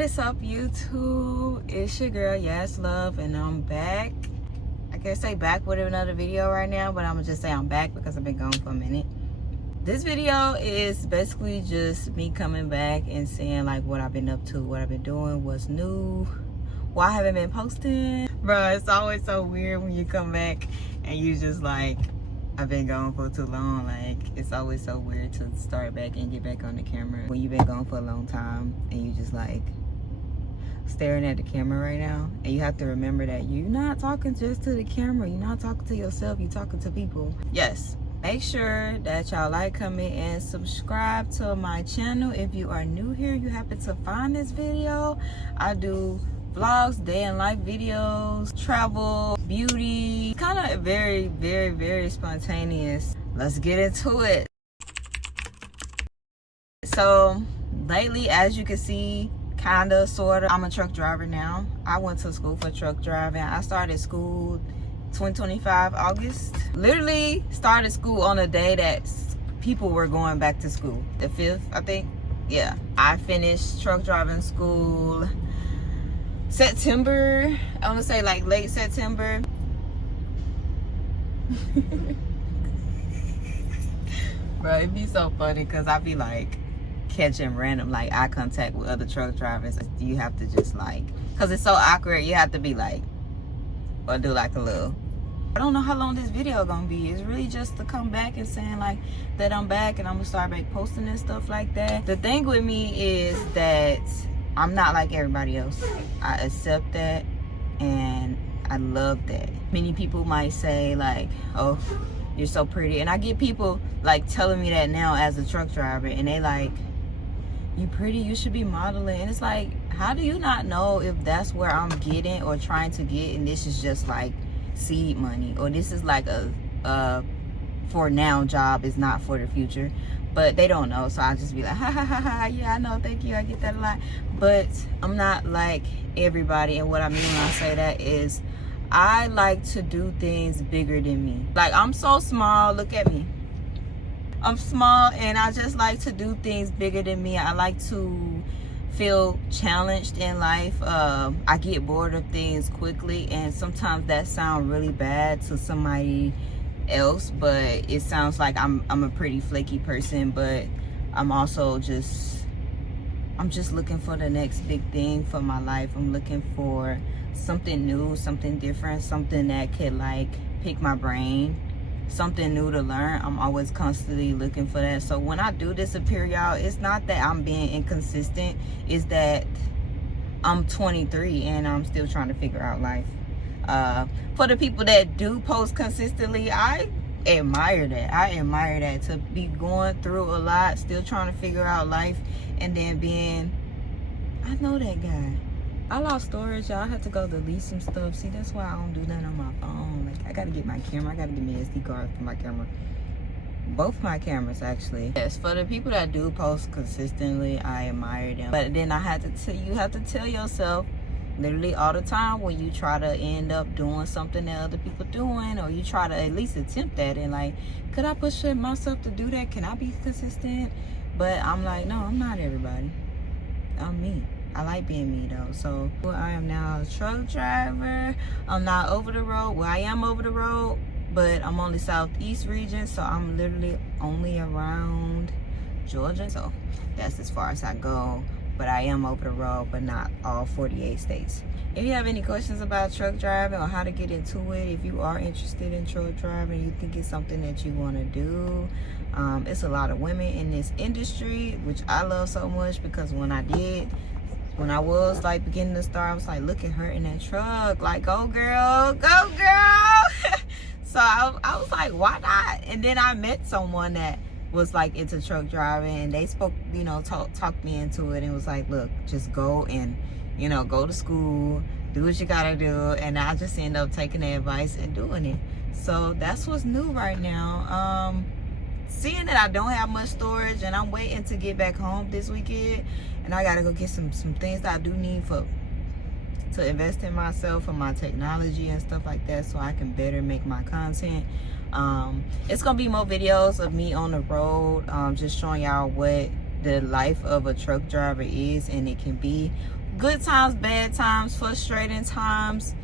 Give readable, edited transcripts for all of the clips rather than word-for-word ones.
What is up, YouTube? It's your girl Yassloveee, and I'm back. I can't say back with another video right now, but I'm gonna just say I'm back because I've been gone for a minute. This video is basically just me coming back and saying like what I've been up to, what I've been doing, what's new, why I haven't been posting. Bruh, it's always so weird when you come back and you just like, I've been gone for too long. Like, it's always so weird to start back and get back on the camera when you've been gone for a long time and you just like staring at the camera right now. And you have to remember that you're not talking just to the camera, you're not talking to yourself, you're talking to people. Yes, make sure that y'all like, comment, and subscribe to my channel. If you are new here, you happen to find this video, I do vlogs, day in life videos, travel, beauty, kind of very spontaneous. Let's get into it. So lately, as you can see, kinda sorta, I'm a truck driver now. I went to school for truck driving. I started school 2025 August. Literally started school on the day that people were going back to school, the 5th, I think. Yeah, I finished truck driving school September, I want to say like late September. Bro, it'd be so funny because I be like catching random like eye contact with other truck drivers. You have to just like, because it's so awkward, you have to be like, or do like a little, I don't know how long this video gonna be. It's really just to come back and saying like that I'm back and I'm gonna start back posting and stuff like that. The thing with me is that I'm not like everybody else. I accept that and I love that. Many people might say like, oh, you're so pretty. And I get people like telling me that now as a truck driver, and they like, you pretty, you should be modeling. And it's like, how do you not know if that's where I'm getting or trying to get, and this is just like seed money, or this is like a for now job, is not for the future? But they don't know, so I just be like, ha ha ha ha, yeah, I know, thank you, I get that a lot. But I'm not like everybody, and what I mean when I say that is I like to do things bigger than me. Like, I'm so small, look at me. I'm small, and I just like to do things bigger than me. I like to feel challenged in life. I get bored of things quickly, and sometimes that sounds really bad to somebody else, but it sounds like I'm a pretty flaky person. But I'm also I'm just looking for the next big thing for my life. I'm looking for something new, something different, something that could like pick my brain, something new to learn. I'm always constantly looking for that. So when I do disappear, y'all, it's not that I'm being inconsistent, it's that I'm 23 and I'm still trying to figure out life. For the people that do post consistently, I admire that. I admire that, to be going through a lot, still trying to figure out life, and then being, I know that guy. I lost storage, y'all. I had to go delete some stuff. See, that's why I don't do that on my phone. Like, I gotta get my camera. I gotta get me an SD card for my camera. Both my cameras, actually. Yes, for the people that do post consistently, I admire them. But then I had to tell you, have to tell yourself, literally all the time, when you try to end up doing something that other people doing, or you try to at least attempt that, and like, could I push myself to do that? Can I be consistent? But I'm like, no, I'm not everybody. I'm me. I like being me though. So I am now a truck driver. I'm not over the road. Well, I am over the road, but I'm on the southeast region, so I'm literally only around Georgia. So that's as far as I go. But I am over the road, but not all 48 states. If you have any questions about truck driving or how to get into it, if you are interested in truck driving, you think it's something that you want to do, it's a lot of women in this industry, which I love so much, because when I was like beginning to start, I was like, look at her in that truck, like, go girl, go girl. So I was like, why not? And then I met someone that was like into truck driving, and they spoke, you know, talked me into it, and was like, look, just go and, you know, go to school, do what you gotta do. And I just end up taking the advice and doing it. So that's what's new right now. Seeing that I don't have much storage, and I'm waiting to get back home this weekend, and I gotta go get some things that I do need to invest in myself and my technology and stuff like that, so I can better make my content. It's gonna be more videos of me on the road, just showing y'all what the life of a truck driver is and it can be. good times, bad times, frustrating times,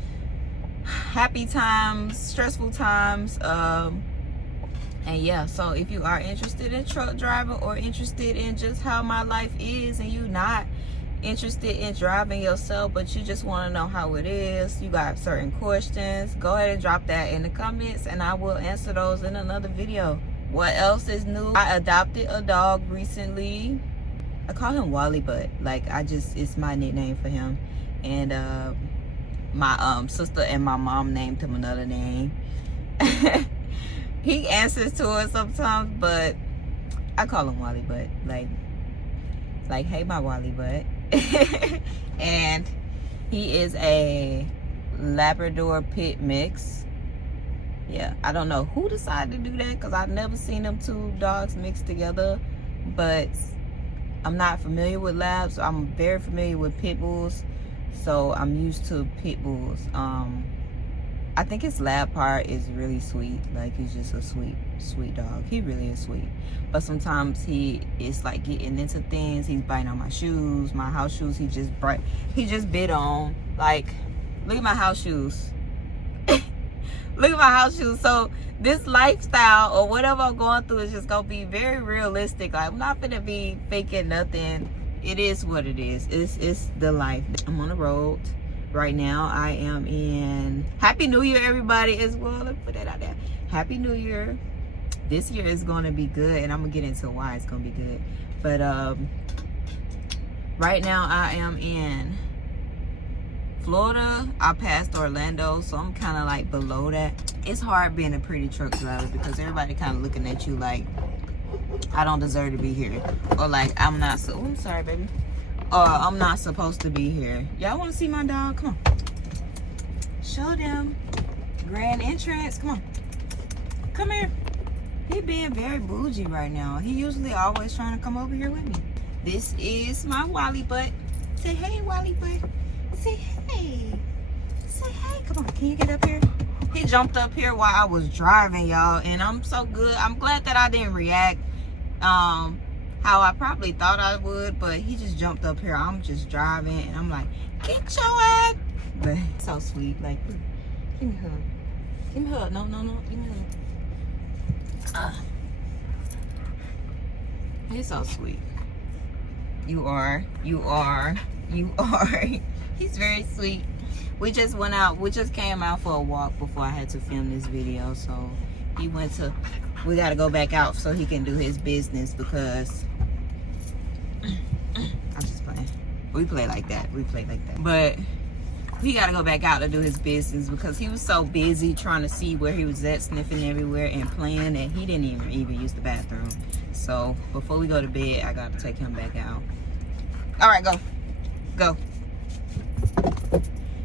happy times, stressful times. And yeah, so if you are interested in truck driving or interested in just how my life is, and you're not interested in driving yourself but you just want to know how it is, you got certain questions, go ahead and drop that in the comments and I will answer those in another video. What else is new? I adopted a dog recently. I call him Wally, but like it's my nickname for him. And my sister and my mom named him another name. He answers to it sometimes, but I call him Wally Butt. Like, hey, my Wally Butt. And he is a Labrador Pit mix. Yeah, I don't know who decided to do that because I've never seen them two dogs mixed together. But I'm not familiar with labs. I'm very familiar with pit bulls, so I'm used to pit bulls. I think his lab part is really sweet. Like, he's just a sweet dog. He really is sweet. But sometimes he is like getting into things. He's biting on my shoes, my house shoes. He just bit on. Like, look at my house shoes. Look at my house shoes. So this lifestyle or whatever I'm going through is just gonna be very realistic. Like, I'm not gonna be faking nothing. It is what it is. It's the life. I'm on the road right now. I am in Happy New Year, everybody, as well. Let's put that out there. Happy New Year. This year is gonna be good, and I'm gonna get into why it's gonna be good. But right now I am in Florida. I passed Orlando, so I'm kind of like below that. It's hard being a pretty truck driver because everybody kind of looking at you like I don't deserve to be here, or like I'm not so. I'm sorry, baby. Or I'm not supposed to be here. Y'all want to see my dog? Come on. Show them. Grand entrance. Come on. Come here. He being very bougie right now. He usually always trying to come over here with me. This is my Wally Butt. Say hey, Wally Butt. Say hey. Say hey. Come on. Can you get up here? He jumped up here while I was driving, y'all. And I'm so good. I'm glad that I didn't react how I probably thought I would, but he just jumped up here. I'm just driving and I'm like, get your ass. But so sweet. Like, give me a hug. Give me a hug. No. Give me a hug. He's so sweet. You are. He's very sweet. We just went out. We just came out for a walk before I had to film this video. So he went to, we got to go back out so he can do his business because I'm just playing. We play like that. But he got to go back out to do his business because he was so busy trying to see where he was at, sniffing everywhere and playing, that he didn't even use the bathroom. So before we go to bed, I got to take him back out. All right, go.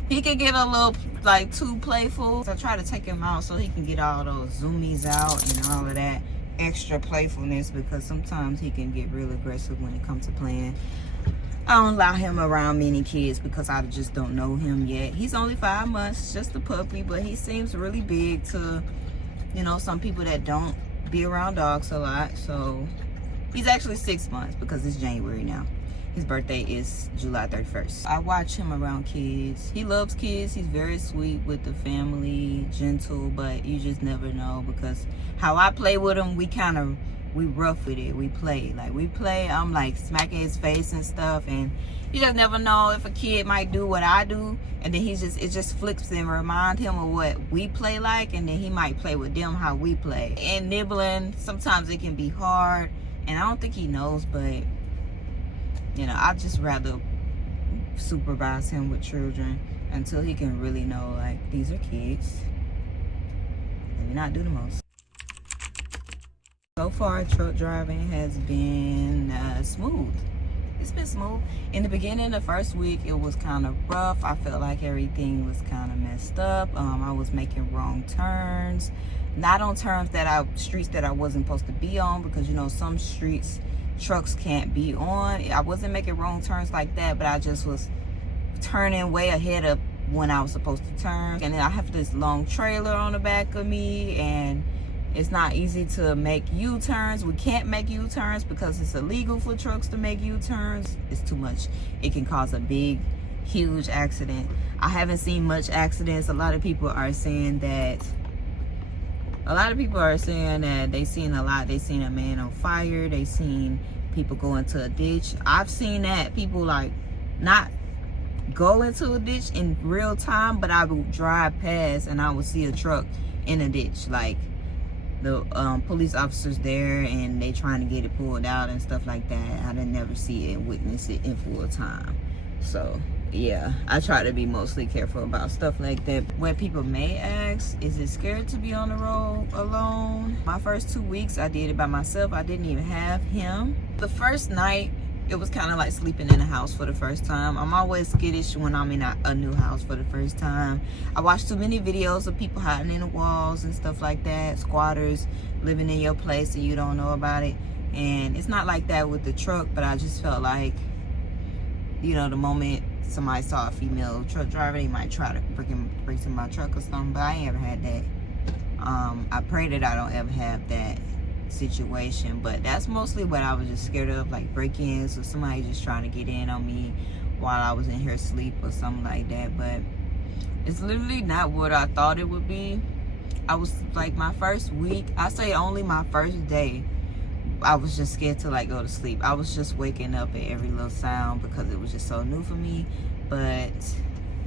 He can get a little, like, too playful. So I try to take him out so he can get all those zoomies out and all of that extra playfulness, because sometimes he can get real aggressive when it comes to playing. I don't allow him around many kids because I just don't know him yet. He's only 5 months, just a puppy, but he seems really big to, you know, some people that don't be around dogs a lot. So he's actually 6 months because it's January now. His birthday is July 31st. I watch him around kids. He loves kids. He's very sweet with the family, gentle, but you just never know because how I play with him, we rough with it. We play. I'm like smacking his face and stuff, and you just never know if a kid might do what I do, and then it just flips and remind him of what we play like, and then he might play with them how we play. And nibbling, sometimes it can be hard, and I don't think he knows, but you know, I'd just rather supervise him with children until he can really know, like, these are kids. Let me not do the most. So far, truck driving has been smooth. It's been smooth. In the beginning, the first week, it was kind of rough. I felt like everything was kind of messed up. I was making wrong turns. Not on streets that I wasn't supposed to be on, because, you know, some streets trucks can't be on. I wasn't making wrong turns like that, but I just was turning way ahead of when I was supposed to turn. And then I have this long trailer on the back of me, and it's not easy to make U-turns. We can't make U-turns because it's illegal for trucks to make U-turns. It's too much. It can cause a big huge accident. I haven't seen much accidents. A lot of people are saying that they seen a lot. They seen a man on fire. They seen people go into a ditch. I've seen that people like not go into a ditch in real time, but I would drive past and I would see a truck in a ditch, like the police officers there, and they trying to get it pulled out and stuff like that. I didn't never see it and witness it in full time. So yeah, I try to be mostly careful about stuff like that. What people may ask, is it scared to be on the road alone? My first 2 weeks I did it by myself. I didn't even have him. The first night, it was kind of like sleeping in a house for the first time. I'm always skittish when I'm in a new house for the first time. I watched too many videos of people hiding in the walls and stuff like that, squatters living in your place and you don't know about it. And it's not like that with the truck, but I just felt like, you know, the moment somebody saw a female truck driver, they might try to break into my truck or something, but I ain't ever had that. I pray that I don't ever have that situation, but that's mostly what I was just scared of, like break-ins or somebody just trying to get in on me while I was in here asleep or something like that. But it's literally not what I thought it would be. I was like, my first week, I say only my first day, I was just scared to like go to sleep. I was just waking up at every little sound because it was just so new for me. But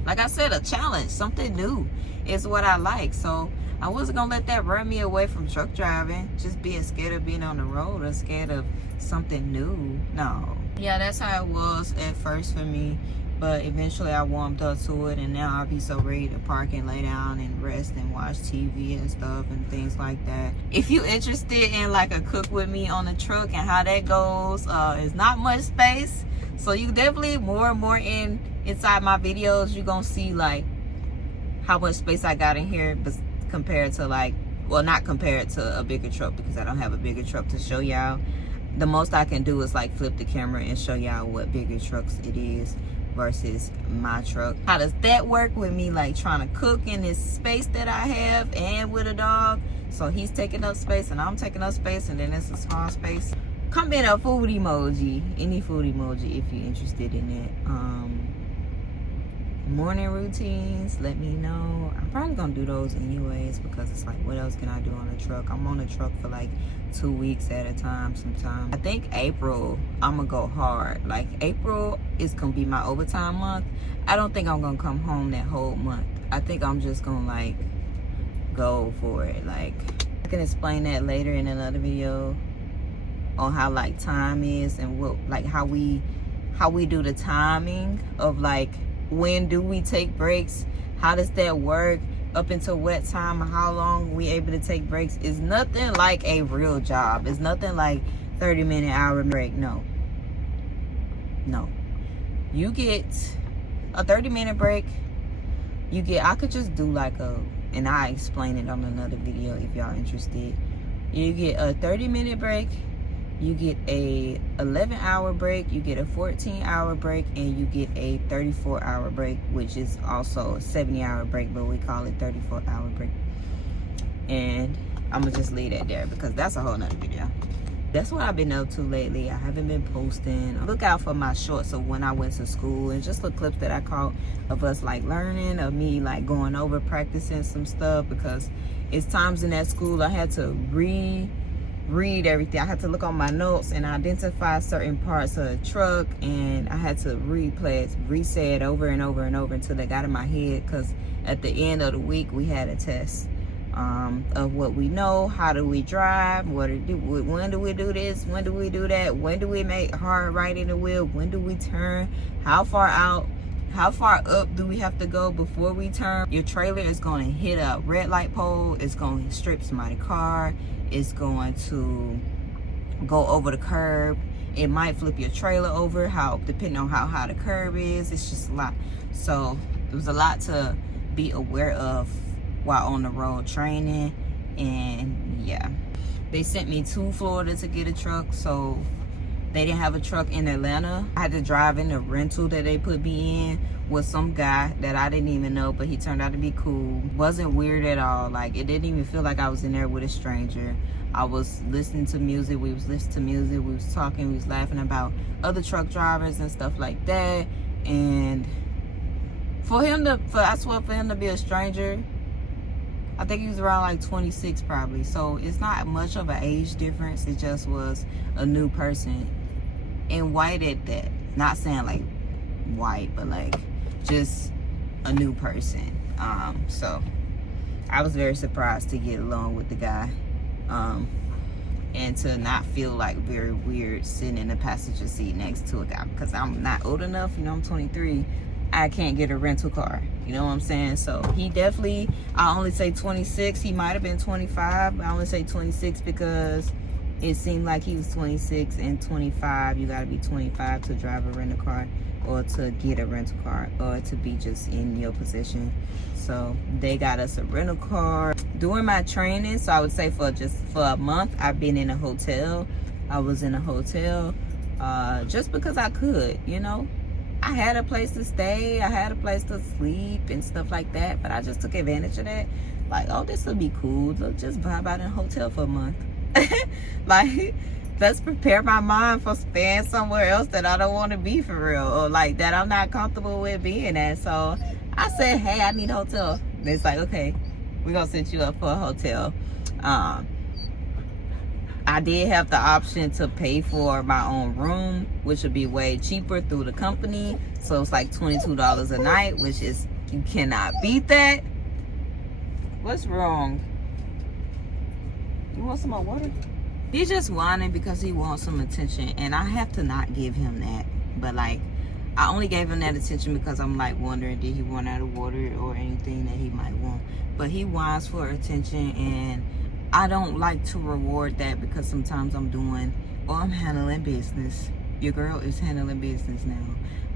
like I said, a challenge, something new is what I like. So I wasn't gonna let that run me away from truck driving, just being scared of being on the road or scared of something new. No. Yeah, that's how it was at first for me, but eventually I warmed up to it, and now I'll be so ready to park and lay down and rest and watch TV and stuff and things like that. If you're interested in like a cook with me on the truck and how that goes, it's not much space, so you definitely more and more inside my videos, you're gonna see like how much space I got in here, but compared to like, well, not compared to a bigger truck, because I don't have a bigger truck to show y'all. The most I can do is like flip the camera and show y'all what bigger trucks it is versus my truck. How does that work with me like trying to cook in this space that I have and with a dog? So he's taking up space and I'm taking up space, and then it's a small space. Comment a food emoji, any food emoji if you're interested in it. Morning routines, let me know. I'm probably gonna do those anyways, because it's like, what else can I do on the truck? I'm on the truck for like 2 weeks at a time sometimes. I think April, I'm gonna go hard. Like April is gonna be my overtime month. I don't think I'm gonna come home that whole month. I think I'm just gonna like go for it. Like, I can explain that later in another video on how like time is and what, like how we do the timing of like, when do we take breaks, how does that work, up until what time, how long we able to take breaks. It's nothing like a real job. It's nothing like 30-minute hour break. No, you get a 30-minute break. You get, I could just do like and I explain it on another video if y'all interested. You get a 30-minute break, you get a 11-hour break, you get a 14-hour break, and you get a 34-hour break, which is also a 70-hour break, but we call it 34-hour break. And I'm gonna just leave that there because that's a whole nother video. That's what I've been up to lately. I haven't been posting. Look out for my shorts of when I went to school, and just the clips that I caught of us like learning, of me like going over practicing some stuff, because it's times in that school I had to read everything. I had to look on my notes and identify certain parts of the truck, and I had to re-say it over and over and over until they got in my head, because at the end of the week we had a test of what we know, how do we drive, when do we do this, when do we do that, when do we make hard right in the wheel, when do we turn, how far up do we have to go before we turn. Your trailer is going to hit a red light pole, it's going to strip somebody's car, it's going to go over the curb, it might flip your trailer over, depending on how high the curb is. It's just a lot. So there was a lot to be aware of while on the road training. And yeah, they sent me to Florida to get a truck, so they didn't have a truck in Atlanta. I had to drive in the rental that they put me in with some guy that I didn't even know, but he turned out to be cool. Wasn't weird at all. Like, it didn't even feel like I was in there with a stranger. I was listening to music, we was listening to music, we was talking, we was laughing about other truck drivers and stuff like that. And I swear, for him to be a stranger, I think he was around like 26 probably. So it's not much of an age difference. It just was a new person. And white at that. Not saying like white, but like just a new person. So I was very surprised to get along with the guy. And to not feel like very weird sitting in the passenger seat next to a guy, because I'm not old enough, you know, I'm 23. I can't get a rental car, you know what I'm saying? So he definitely, I only say 26. He might have been 25, but I only say 26 because it seemed like he was 26 and 25. You gotta be 25 to drive a rental car or to get a rental car or to be just in your possession. So they got us a rental car during my training. So I would say for a month, I've been in a hotel. I was in a hotel just because I could, you know. I had a place to stay, I had a place to sleep and stuff like that, but I just took advantage of that. Like, oh, this will be cool. Let's just vibe out in a hotel for a month. Like, let's prepare my mind for staying somewhere else that I don't want to be for real, or like that I'm not comfortable with being at. So I said, hey, I need a hotel. And it's like, okay, we're gonna set you up for a hotel. I did have the option to pay for my own room, which would be way cheaper through the company. So it's like $22 a night, which is, you cannot beat that. What's wrong? You want some more water? He's just whining because he wants some attention, and I have to not give him that. But like, I only gave him that attention because I'm like wondering, did he run out of water or anything that he might want? But he whines for attention, and I don't like to reward that because sometimes I'm handling business. Your girl is handling business now.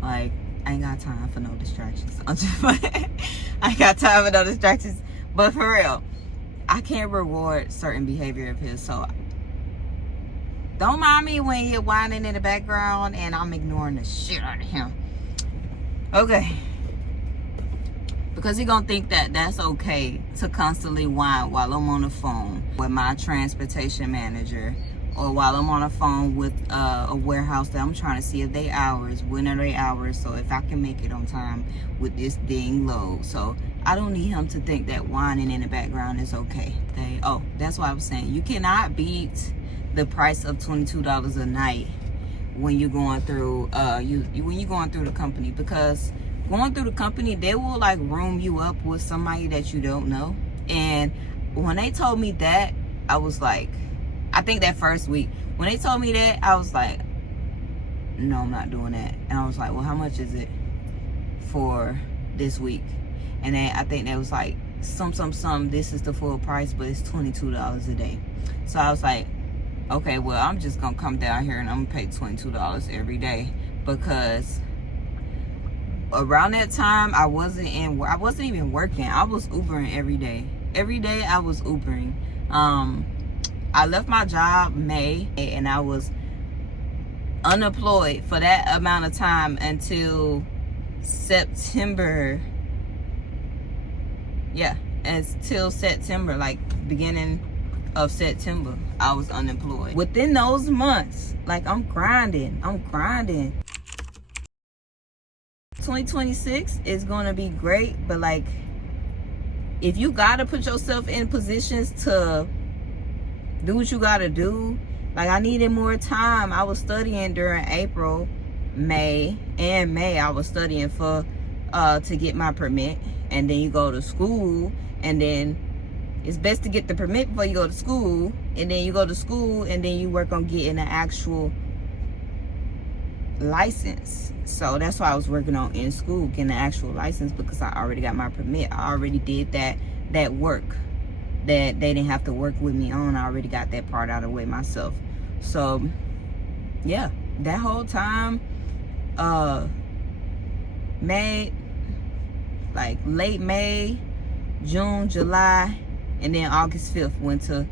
Like, I ain't got time for no distractions. I'm just like, I ain't got time for no distractions. But for real, I can't reward certain behavior of his. So don't mind me when you're whining in the background and I'm ignoring the shit out of him. Okay. Because he gonna think that that's okay to constantly whine while I'm on the phone with my transportation manager, or while I'm on the phone with a warehouse that I'm trying to see if they hours, when are they hours, so if I can make it on time with this dang load. So I don't need him to think that whining in the background is okay. Oh, that's why I was saying, you cannot beat the price of $22 a night when you're going through when you're going through the company, because going through the company, they will like room you up with somebody that you don't know. And when they told me that, I was like, I think that first week when they told me that, I was like, no, I'm not doing that. And I was like, well, how much is it for this week? And then I think that was like some this is the full price, but it's $22 a day. So I was like, okay, well, I'm just gonna come down here and I'm gonna pay $22 every day, because around that time I wasn't even working. I was Ubering every day. Every day I was Ubering. I left my job May, and I was unemployed for that amount of time until September. Yeah, until September, like beginning of September, I was unemployed. Within those months, like, I'm grinding. 2026 is gonna be great, but like, if you gotta put yourself in positions to do what you gotta do, like, I needed more time. I was studying during April, May I was studying for to get my permit, and then you go to school, and then it's best to get the permit before you go to school, and then you go to school, and then you work on getting an actual license. So that's why I was working on in school, getting the actual license, because I already got my permit. I already did that work that they didn't have to work with me on. I already got that part out of the way myself. So yeah, that whole time, May, like late May, June, July, and then August 5th went to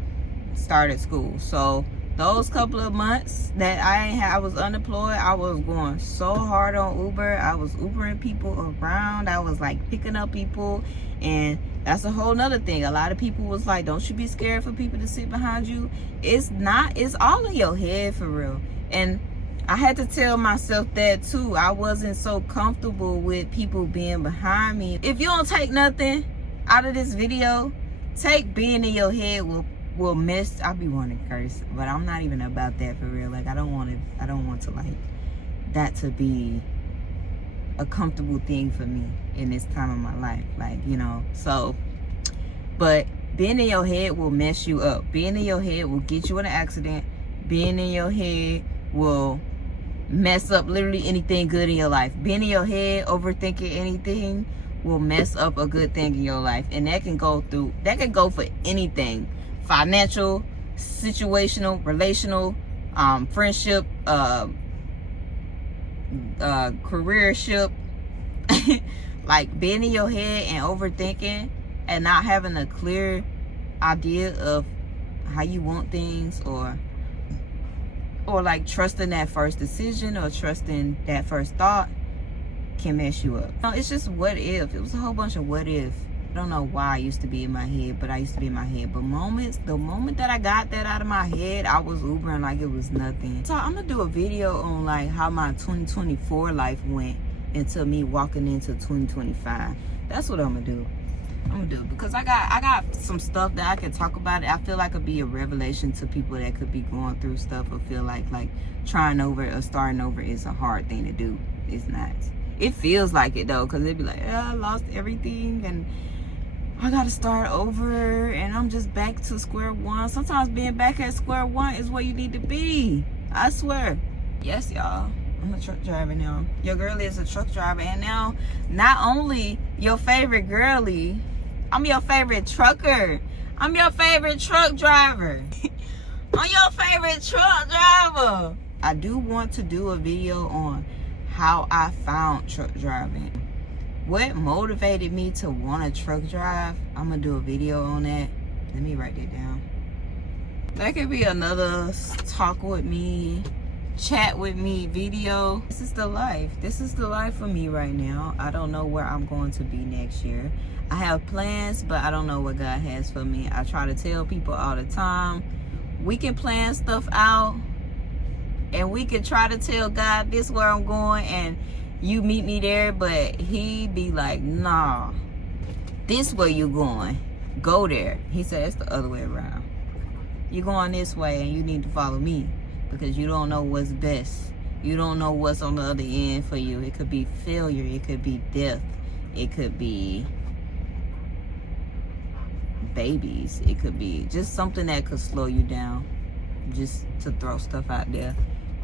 started school. So those couple of months that I was unemployed, I was going so hard on Uber. I was Ubering people around. I was like picking up people, and that's a whole nother thing. A lot of people was like, don't you be scared for people to sit behind you. It's not, it's all in your head for real. And I had to tell myself that too. I wasn't so comfortable with people being behind me. If you don't take nothing out of this video, take being in your head will mess. I be wanting to curse, but I'm not even about that for real. Like I don't want to like that to be a comfortable thing for me in this time of my life. Like, you know, so, but being in your head will mess you up. Being in your head will get you in an accident. Being in your head will mess up literally anything good in your life. Being in your head, overthinking anything will mess up a good thing in your life. And that can go for anything. Financial, situational, relational, friendship, careership. Like being in your head and overthinking and not having a clear idea of how you want things, or like trusting that first decision or trusting that first thought can mess you up. It's just what if. It was a whole bunch of what if. I don't know why I used to be in my head, but I used to be in my head. But the moment that I got that out of my head, I was Ubering like it was nothing. So I'm gonna do a video on like how my 2024 life went into me walking into 2025. That's what I'm gonna do. Because I got some stuff that I can talk about. I feel like it'd be a revelation to people that could be going through stuff or feel like trying over or starting over is a hard thing to do. It's not. It feels like it though, because it'd be like, yeah, I lost everything and I gotta start over and I'm just back to square one. Sometimes being back at square one is where you need to be. I swear. Yes, y'all. I'm a truck driver now. Your girlie is a truck driver, and now not only your favorite girlie, I'm your favorite trucker. I'm your favorite truck driver. I'm your favorite truck driver. I do want to do a video on how I found truck driving. What motivated me to want to truck drive? I'm gonna do a video on that. Let me write that down. That could be another talk with me, chat with me video. This is the life. This is the life for me right now. I don't know where I'm going to be next year. I have plans, but I don't know what God has for me. I try to tell people all the time, we can plan stuff out and we can try to tell God this is where I'm going and you meet me there, but he be like, nah, this way you going, go there. He said it's the other way around. You're going this way and you need to follow me, because you don't know what's best. You don't know what's on the other end for you. It could be failure, it could be death, it could be babies, it could be just something that could slow you down, just to throw stuff out there.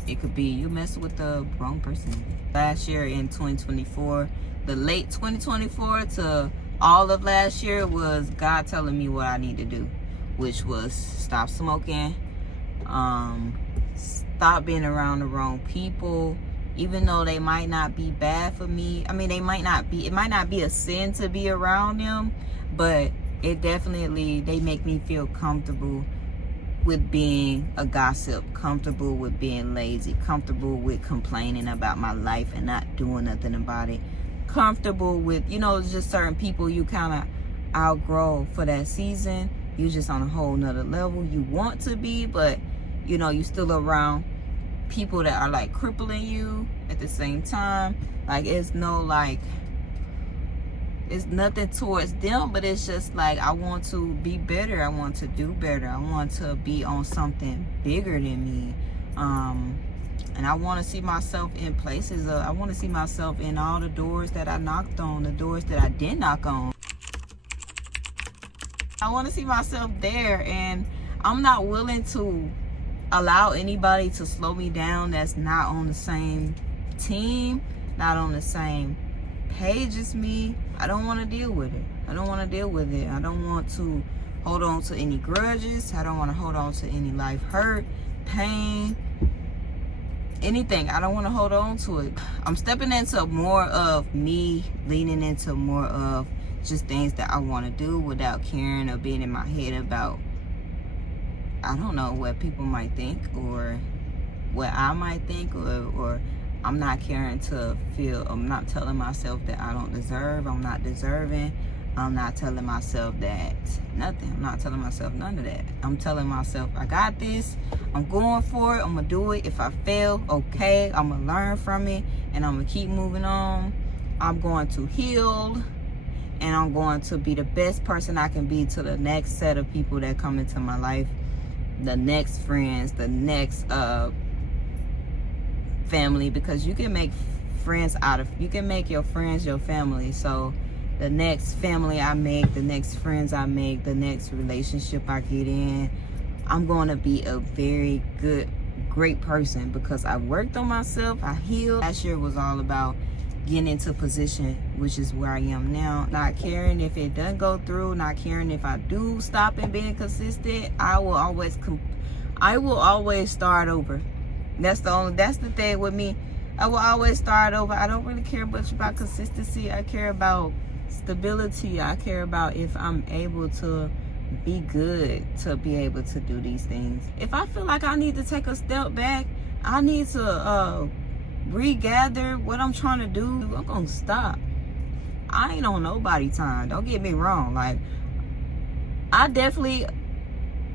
It could be you messing with the wrong person. Last year in 2024, the late 2024 to all of last year was God telling me what I need to do, which was stop smoking, stop being around the wrong people, even though they might not be bad for me. I mean, it might not be a sin to be around them, but it definitely, they make me feel comfortable with being a gossip, comfortable with being lazy, comfortable with complaining about my life and not doing nothing about it, comfortable with, you know, just certain people you kind of outgrow for that season. You just on a whole nother level you want to be, but you know, you still around people that are like crippling you at the same time. Like, it's no like, it's nothing towards them, but it's just like, I want to be better, I want to do better, I want to be on something bigger than me, and I want to see myself in places, I want to see myself in all the doors that I knocked on, the doors that I did knock on. I want to see myself there, and I'm not willing to allow anybody to slow me down that's not on the same team, not on the same page as me. I don't want to deal with it. I don't want to deal with it. I don't want to hold on to any grudges. I don't want to hold on to any life hurt, pain, anything. I don't want to hold on to it. I'm stepping into more of me, leaning into more of just things that I want to do without caring or being in my head about, I don't know, what people might think or what I might think, or I'm not caring to feel, I'm not telling myself that I don't deserve, I'm not deserving. I'm not telling myself that nothing. I'm not telling myself none of that. I'm telling myself, I got this. I'm going for it. I'm going to do it. If I fail, okay. I'm going to learn from it. And I'm going to keep moving on. I'm going to heal. And I'm going to be the best person I can be to the next set of people that come into my life. The next friends. The next family. Because you can make friends you can make your friends your family. So the next family I make, the next friends I make, the next relationship I get in, I'm going to be a very great person because I worked on myself. I healed. Last year was all about getting into position, which is where I am now. Not caring if it doesn't go through, not caring if I do stop and being consistent. I will always start over. That's the thing with me. I will always start over. I don't really care much about consistency. I care about stability. I care about if I'm able to be good to be able to do these things. If I feel like I need to take a step back, I need to regather what I'm trying to do, I'm gonna stop. I ain't on nobody's time. Don't get me wrong. Like, I definitely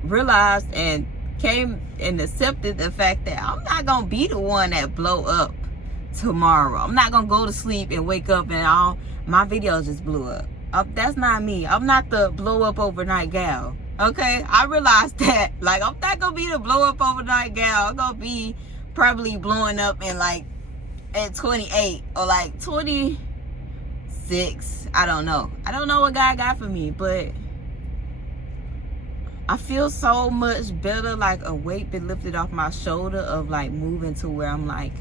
realized and came and accepted the fact that I'm not gonna be the one that blow up tomorrow. I'm not gonna go to sleep and wake up and all my videos just blew up. That's not me. I'm not the blow up overnight gal. Okay, I realized that. Like, I'm not gonna be the blow up overnight gal. I'm gonna be probably blowing up in like at 28 or like 26. I don't know what God got for me, but I feel so much better, like a weight been lifted off my shoulder of like moving to where I'm like,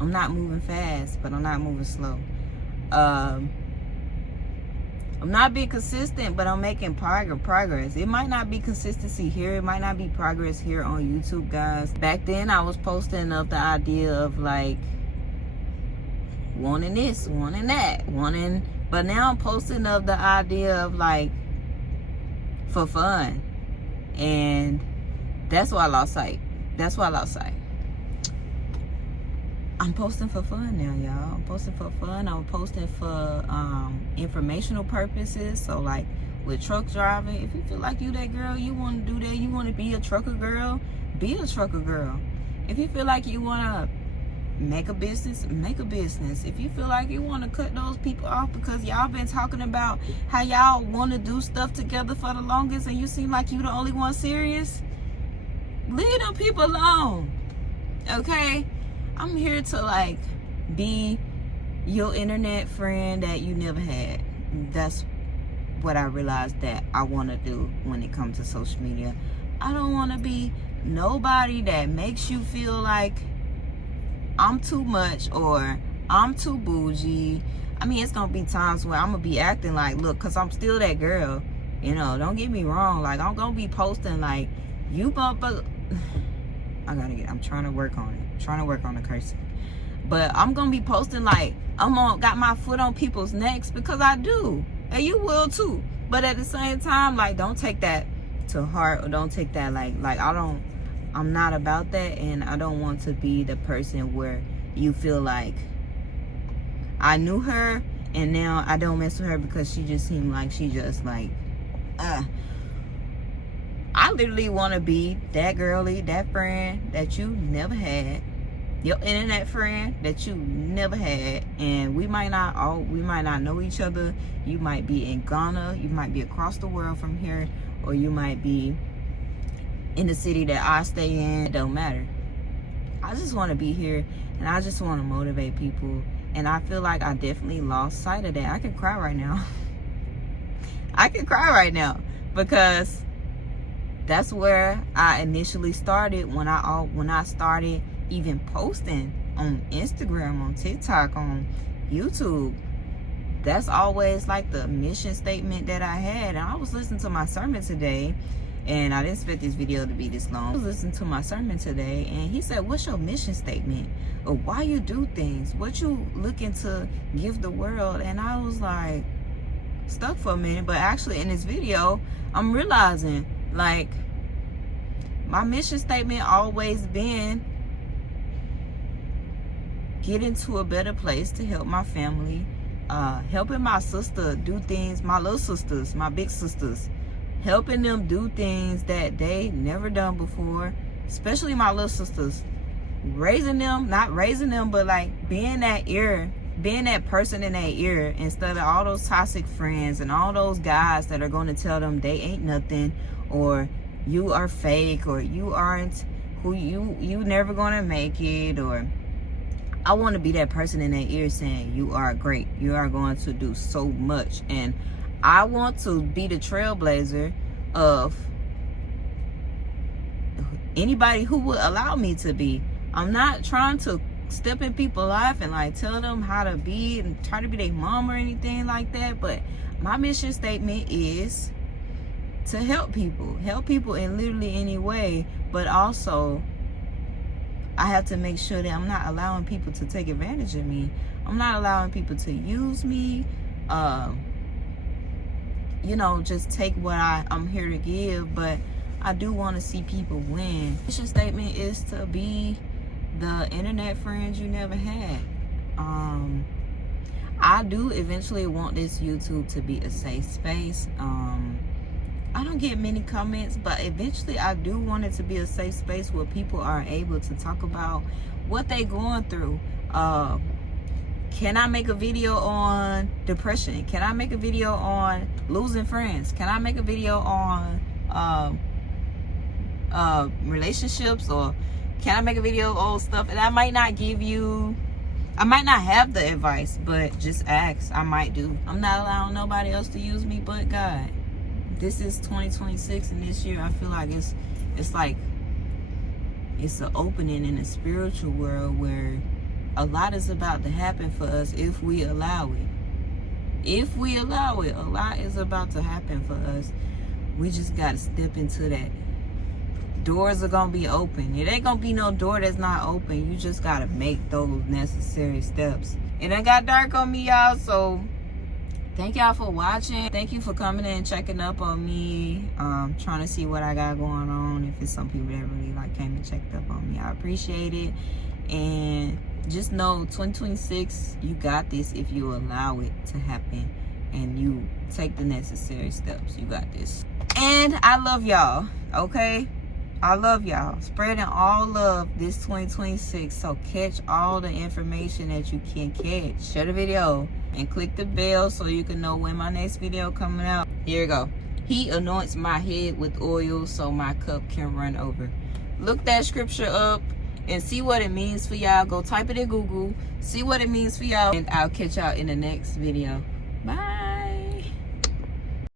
I'm not moving fast, but I'm not moving slow. I'm not being consistent, but I'm making progress. It might not be consistency here. It might not be progress here on YouTube, guys. Back then, I was posting of the idea of like wanting this, wanting that, but now I'm posting of the idea of like for fun. And that's why I lost sight. I'm posting for fun now, y'all. I'm posting for fun. I'm posting for informational purposes. So like with truck driving, if you feel like you that girl, you want to do that, you want to be a trucker girl, be a trucker girl. If you feel like you want to make a business, make a business. If you feel like you want to cut those people off because y'all been talking about how y'all want to do stuff together for the longest and you seem like you the only one serious, leave them people alone. Okay? I'm here to like be your internet friend that you never had. That's what I realized that I want to do when it comes to social media. I don't want to be nobody that makes you feel like I'm too much or I'm too bougie. I mean, it's gonna be times where I'm gonna be acting like, look, cause I'm still that girl. You know, don't get me wrong. Like, I'm gonna be posting like, you motherfucker. I'm trying to work on it. Trying to work on the cursing. But I'm gonna be posting like got my foot on people's necks because I do. And you will too. But at the same time, like, don't take that to heart or don't take that like I'm not about that, and I don't want to be the person where you feel like I knew her and now I don't mess with her because she just seemed like she just like I literally want to be that girly, that friend that you never had, your internet friend that you never had, and we might not know each other. You might be in Ghana, you might be across the world from here, or you might be in the city that I stay in. It don't matter. I just want to be here and I just want to motivate people, and I feel like I definitely lost sight of that. I can cry right now. I can cry right now because that's where I initially started when I started even posting on Instagram, on TikTok, on YouTube. That's always like the mission statement that I had. And I was listening to my sermon today, and I didn't expect this video to be this long. I was listening to my sermon today, and he said, what's your mission statement? Or why you do things? What you looking to give the world? And I was like, stuck for a minute. But actually in this video, I'm realizing like my mission statement always been get into a better place to help my family helping my sister do things, my little sisters, my big sisters, helping them do things that they never done before, especially my little sisters. Raising them, not raising them, but like being that ear, being that person in their ear, instead of all those toxic friends and all those guys that are going to tell them they ain't nothing, or you are fake, or you aren't who you never gonna make it. Or I want to be that person in their ear saying you are great, you are going to do so much. And I want to be the trailblazer of anybody who would allow me to be. I'm not trying to step in people's life and like tell them how to be and try to be their mom or anything like that. But my mission statement is to help people in literally any way. But also, I have to make sure that I'm not allowing people to take advantage of me. I'm not allowing people to use me. Just take what I'm here to give. But I do want to see people win. Mission statement is to be the internet friends you never had. I do eventually want this YouTube to be a safe space. I don't get many comments, but eventually I do want it to be a safe space where people are able to talk about what they going through. Can I make a video on depression? Can I make a video on losing friends? Can I make a video on relationships? Or can I make a video on stuff? And I might not have the advice, but just ask. I might do. I'm not allowing nobody else to use me but God. This is 2026, and this year I feel like it's an opening in the spiritual world where a lot is about to happen for us if we allow it. If we allow it, a lot is about to happen for us. We just got to step into that. Doors are going to be open. It ain't going to be no door that's not open. You just got to make those necessary steps. It done got dark on me, y'all, so thank y'all for watching. Thank you for coming in and checking up on me. Trying to see what I got going on. If it's some people that really came and checked up on me, I appreciate it. And just know 2026, you got this if you allow it to happen and you take the necessary steps. You got this. And I love y'all, okay? I love y'all. Spreading all love this 2026. So catch all the information that you can catch. Share the video and click the bell so you can know when my next video coming out. Here we go. He anoints my head with oil so my cup can run over. Look that scripture up and see what it means for y'all. Go type it in Google. See what it means for y'all. And I'll catch y'all in the next video. Bye.